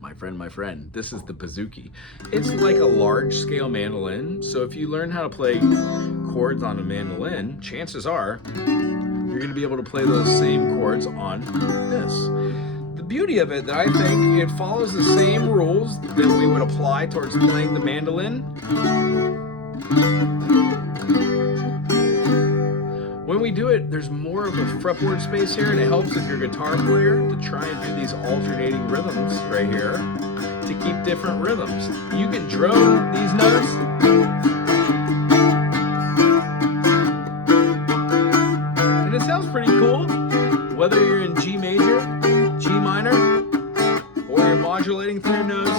my friend, this is the bouzouki. It's like a large scale mandolin, so if you learn how to play chords on a mandolin, chances are you're going to be able to play those same chords on this. The beauty of it, that I think it follows the same rules that we would apply towards playing the mandolin. When we do it, there's more of a fretboard space here, and it helps if you're a guitar player to try and do these alternating rhythms right here to keep different rhythms. You can drone these notes. And it sounds pretty cool, whether you're in G major, G minor, or you're modulating through notes.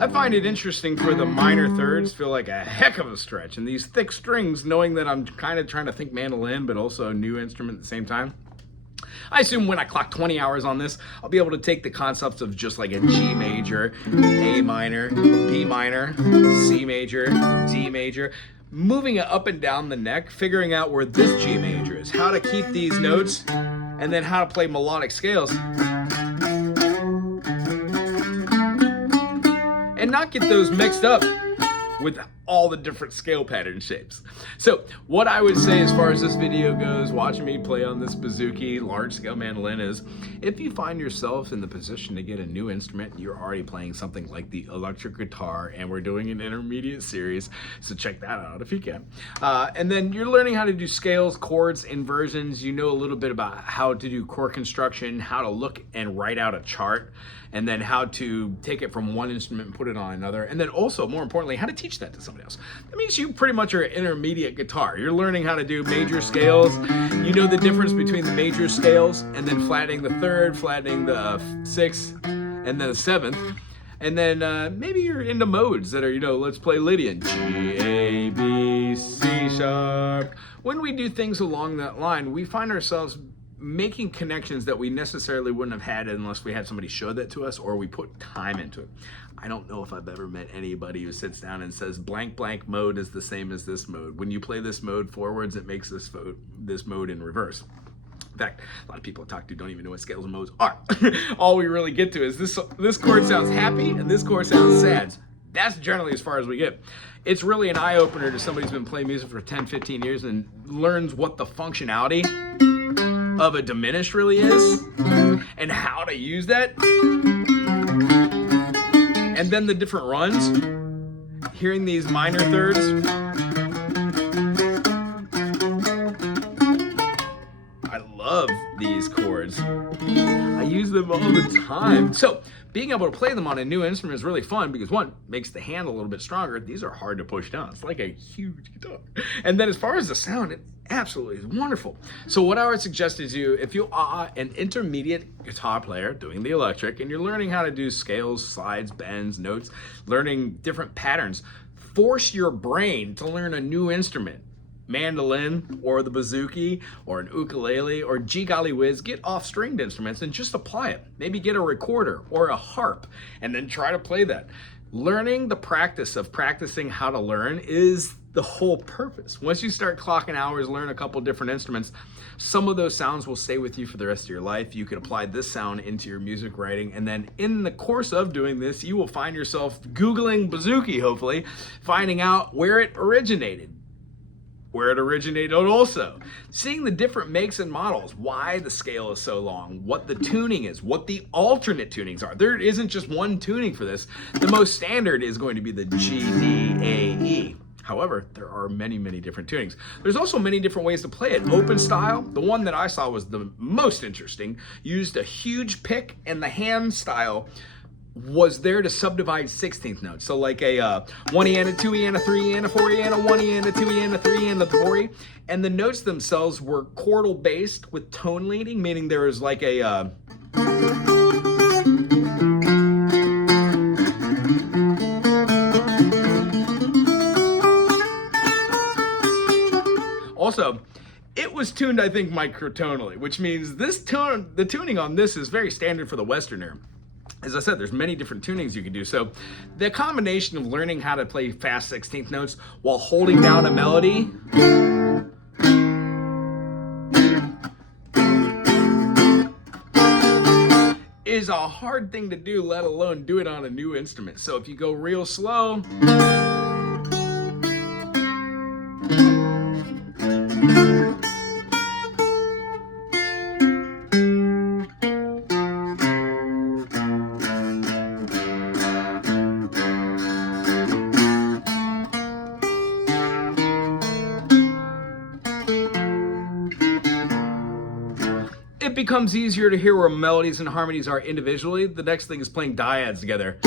I find it interesting for the minor thirds feel like a heck of a stretch, and these thick strings, knowing that I'm kind of trying to think mandolin but also a new instrument at the same time. I assume when I clock 20 hours on this, I'll be able to take the concepts of just like a G major, A minor, B minor, C major, D major, moving it up and down the neck, figuring out where this G major is, how to keep these notes, and then how to play melodic scales. And not get those mixed up with all the different scale pattern shapes. So what I would say as far as this video goes, watching me play on this bouzouki large scale mandolin, is if you find yourself in the position to get a new instrument, you're already playing something like the electric guitar, and we're doing an intermediate series, so check that out if you can. And then you're learning how to do scales, chords, inversions. You know a little bit about how to do chord construction, how to look and write out a chart, and then how to take it from one instrument and put it on another. And then also, more importantly, how to teach that to somebody else. That means you pretty much are an intermediate guitar. You're learning how to do major scales. You know the difference between the major scales and then flattening the third, flattening the sixth, and then the seventh. And then maybe you're into modes that are, let's play Lydian. G, A, B, C sharp. When we do things along that line, we find ourselves making connections that we necessarily wouldn't have had unless we had somebody show that to us or we put time into it. I don't know if I've ever met anybody who sits down and says blank blank mode is the same as this mode. When you play this mode forwards, it makes this mode in reverse. In fact, a lot of people I talk to don't even know what scales and modes are. All we really get to is this chord sounds happy and this chord sounds sad. That's generally as far as we get. It's really an eye-opener to somebody who's been playing music for 10, 15 years and learns what the functionality of a diminished really is and how to use that. And then the different runs, hearing these minor thirds. I love these chords. I use them all the time. So being able to play them on a new instrument is really fun because one, makes the hand a little bit stronger. These are hard to push down. It's like a huge guitar. And then as far as the sound, it absolutely is wonderful. So what I would suggest is if you are an intermediate guitar player doing the electric and you're learning how to do scales, slides, bends, notes, learning different patterns, force your brain to learn a new instrument. Mandolin or the bouzouki or an ukulele or gee golly whiz, get off stringed instruments and just apply it. Maybe get a recorder or a harp and then try to play that. Learning the practice of practicing how to learn is the whole purpose. Once you start clocking hours, learn a couple different instruments, some of those sounds will stay with you for the rest of your life. You can apply this sound into your music writing, and then in the course of doing this, you will find yourself Googling bouzouki, hopefully, finding out where it originated. where it originated also. Seeing the different makes and models, why the scale is so long, what the tuning is, what the alternate tunings are. There isn't just one tuning for this. The most standard is going to be the G, D, A, E. However, there are many, many different tunings. There's also many different ways to play it. Open style, the one that I saw was the most interesting, used a huge pick, and the hand style was there to subdivide 16th notes. So like a 1E and a 2E and a 3E and a 4E and a 1E and a 2E and a 3E and a 4E. And the notes themselves were chordal based with tone leading, meaning there was like a also, it was tuned, I think, microtonally, which means this tone, the tuning on this is very standard for the Westerner. As I said, there's many different tunings you can do. So the combination of learning how to play fast 16th notes while holding down a melody is a hard thing to do, let alone do it on a new instrument. So if you go real slow, it becomes easier to hear where melodies and harmonies are individually. The next thing is playing dyads together.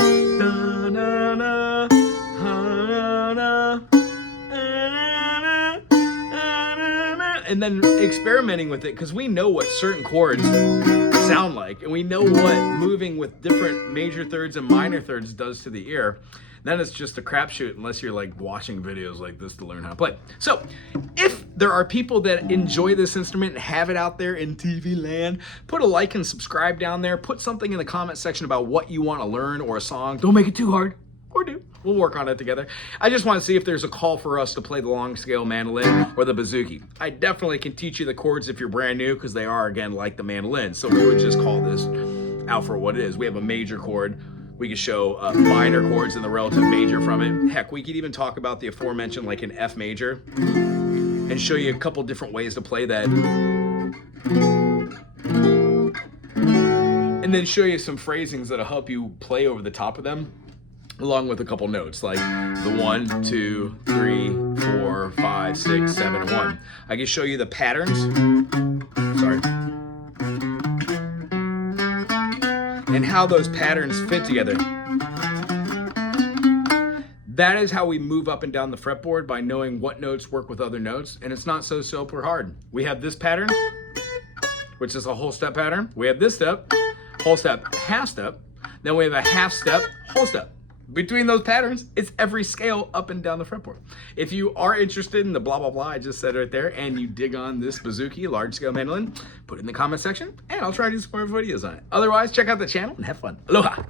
And then experimenting with it, because we know what certain chords sound like, and we know what moving with different major thirds and minor thirds does to the ear. Then it's just a crapshoot unless you're like watching videos like this to learn how to play. So if there are people that enjoy this instrument and have it out there in TV land, put a like and subscribe down there. Put something in the comment section about what you want to learn or a song. Don't make it too hard, or do. We'll work on it together. I just want to see if there's a call for us to play the long scale mandolin or the bouzouki. I definitely can teach you the chords if you're brand new, because they are, again, like the mandolin. So we would just call this out for what it is. We have a major chord. We could show minor chords and the relative major from it. Heck, we could even talk about the aforementioned, like an F major, and show you a couple different ways to play that. And then show you some phrasings that'll help you play over the top of them, along with a couple notes, like the 1, 2, 3, 4, 5, 6, 7, and 1. I can show you the patterns. Sorry. And how those patterns fit together. That is how we move up and down the fretboard, by knowing what notes work with other notes, and it's not so super hard. We have this pattern, which is a whole step pattern. We have this step, whole step, half step. Then we have a half step, whole step. Between those patterns, it's every scale up and down the fretboard. If you are interested in the blah, blah, blah I just said right there, and you dig on this bouzouki large scale mandolin, put it in the comment section, and I'll try to do some more videos on it. Otherwise, check out the channel and have fun. Aloha!